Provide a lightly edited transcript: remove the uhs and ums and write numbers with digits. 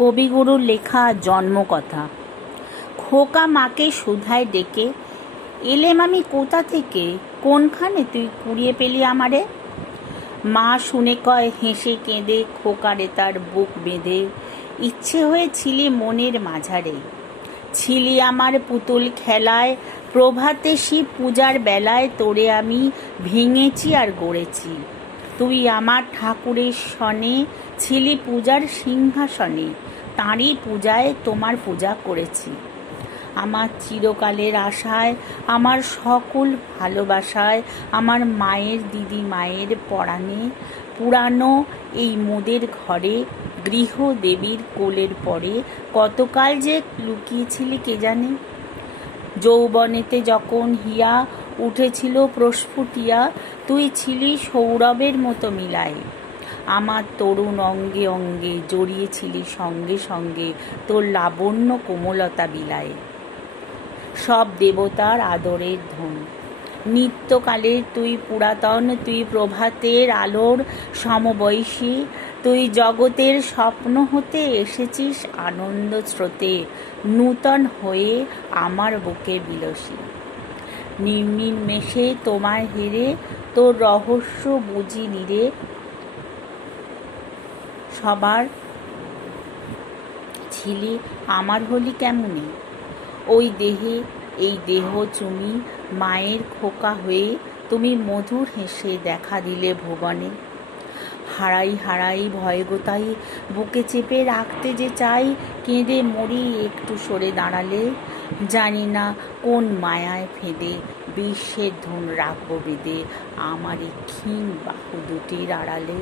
কবিগুরুর লেখা জন্মকথা। খোকা মাকে সুধায় ডেকে, এলেম আমি কোথা থেকে, কোনখানে তুই কুড়িয়ে পেলি আমারে? মা শুনে কয় হেসে কেঁদে, খোকারে তার বুক বেঁধে, ইচ্ছে হয়েছিলি মনের মাঝারে। ছিলি আমার পুতুল খেলায়, প্রভাতে শিব পূজার বেলায় তোরে আমি ভেঙেছি আর গড়েছি। তুই আমার ঠাকুরের সনে ছিলি পূজার সিংহাসনে, তাঁরই পূজায় তোমার পূজা করেছি। আমার চিরকালের আশায়, আমার সকল ভালোবাসায়, আমার মায়ের দিদি মায়ের পরাণে, পুরানো এই মোদের ঘরে, গৃহদেবীর কোলের পরে কতকাল যে লুকিয়েছিলি কে জানে। যৌবনেতে যখন হিয়া উঠেছিল প্রস্ফুটিয়া, তুই ছিলি সৌরভের মতো মিলায়। আমার তরুণ অঙ্গে অঙ্গে জড়িয়েছিলি সঙ্গে সঙ্গে তোর লাবণ্য কোমলতা বিলায়। সব দেবতার আদরের ধন, নিত্যকালের তুই পুরাতন, তুই প্রভাতের আলোর সমবয়সী, তুই জগতের স্বপ্ন হতে এসেছিস আনন্দ স্রোতে, নূতন হয়ে আমার বুকে বিলসী। নির্নিমেষে তোমার হেরে তোর রহস্য বুঝি নিরে, সবার ছিলি আমার হলি কেমনে। ওই দেহে এই দেহ চুমি, মায়ের খোকা হয়ে তুমি মধুর হেসে দেখা দিলে ভুবনে। হারাই হারাই ভয় গোতাই, বুকে চেপে রাখতে যে চাই, কেঁদে মরি একটু সরে দাঁড়ালে। জানি না কোন মায়ায় ফেঁদে বিশ্বের ধন রাখবো বেঁধে আমারই ক্ষীণ বাহু দুটির আড়ালে।